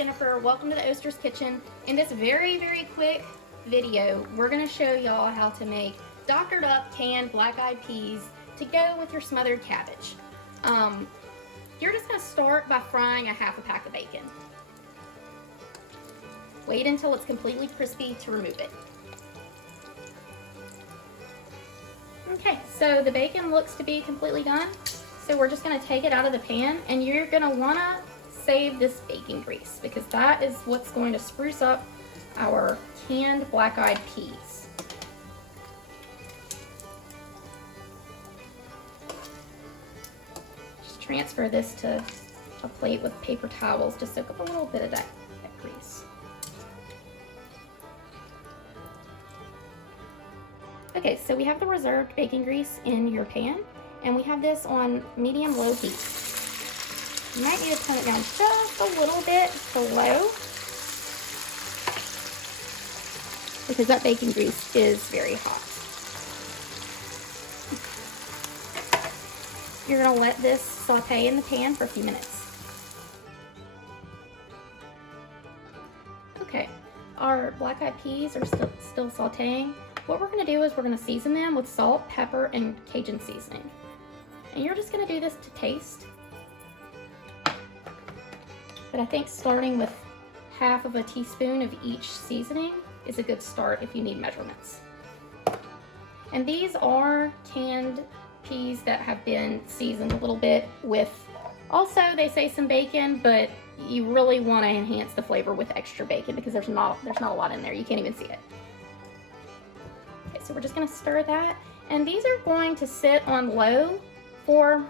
Jennifer. Welcome to the Oster's Kitchen. In this very quick video, we're going to show y'all how to make doctored up canned black-eyed peas to go with your smothered cabbage. You're just going to start by frying a half a pack of bacon. Wait until it's completely crispy to remove it. Okay, so the bacon looks to be completely done. So we're just going to take it out of the pan, and you're going to want to save this bacon grease because that is what's going to spruce up our canned black-eyed peas. Just transfer this to a plate with paper towels to soak up a little bit of that grease. Okay, so we have the reserved bacon grease in your pan, and we have this on medium-low heat. You might need to turn it down just a little bit to low because that bacon grease is very hot. You're going to let this saute in the pan for a few minutes. Okay, our black-eyed peas are still sauteing. What we're going to do is we're going to season them with salt, pepper, and Cajun seasoning. And you're just going to do this to taste. But I think starting with half of a teaspoon of each seasoning is a good start if you need measurements. And these are canned peas that have been seasoned a little bit with, also they say some bacon, but you really want to enhance the flavor with extra bacon because there's not a lot in there. You can't even see it. Okay, so we're just going to stir that. And these are going to sit on low for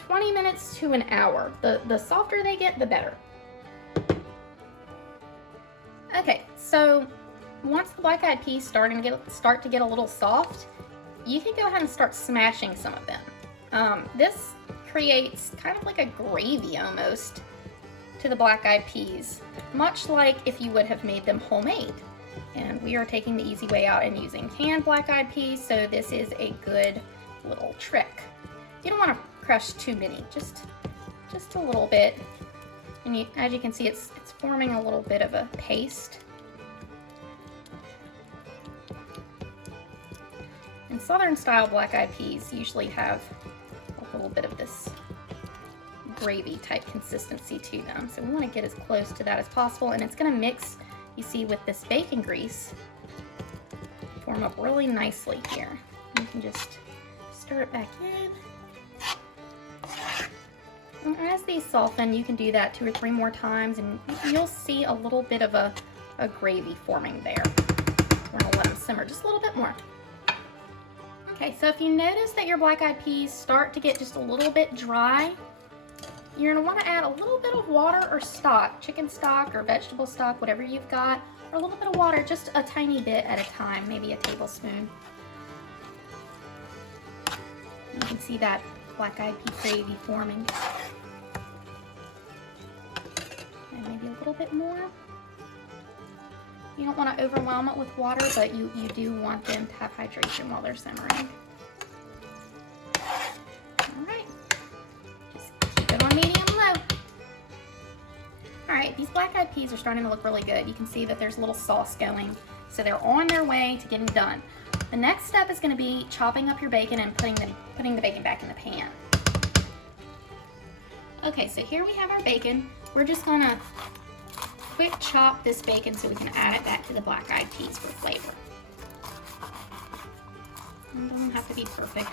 20 minutes to an hour. The softer they get, the better. Okay, so once the black-eyed peas start to get a little soft, you can go ahead and start smashing some of them. This creates kind of like a gravy almost to the black-eyed peas, much like if you would have made them homemade. And we are taking the easy way out and using canned black-eyed peas, so this is a good little trick. You don't want to crush too many, just a little bit. And as you can see, it's forming a little bit of a paste. And southern style black-eyed peas usually have a little bit of this gravy type consistency to them. So we want to get as close to that as possible, and it's going to mix, you see, with this bacon grease, form up really nicely here. You can just stir it back in. And as these soften, you can do that 2 or 3 more times, and you'll see a little bit of a gravy forming there. We're going to let them simmer just a little bit more. Okay, so if you notice that your black-eyed peas start to get just a little bit dry, you're going to want to add a little bit of water or stock, chicken stock or vegetable stock, whatever you've got, or a little bit of water, just a tiny bit at a time, maybe a tablespoon. You can see that black-eyed pea gravy forming. And maybe a little bit more. You don't want to overwhelm it with water, but you do want them to have hydration while they're simmering. Alright, just keep it on medium-low. Alright, these black-eyed peas are starting to look really good. You can see that there's a little sauce going, so they're on their way to getting done. The next step is going to be chopping up your bacon and putting the bacon back in the pan. Okay, so here we have our bacon. We're just going to quick chop this bacon so we can add it back to the black-eyed peas for flavor. It doesn't have to be perfect.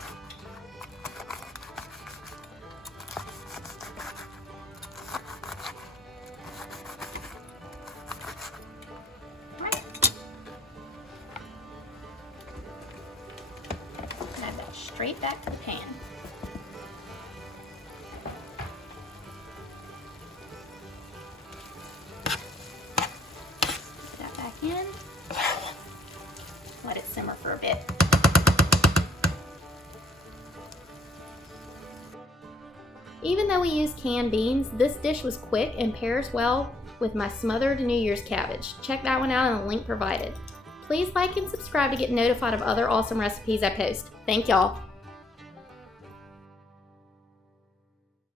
Add that straight back to the pan. In. Let it simmer for a bit. Even though we used canned beans, this dish was quick and pairs well with my smothered New Year's cabbage. Check that one out in the link provided. Please like and subscribe to get notified of other awesome recipes I post. Thank y'all.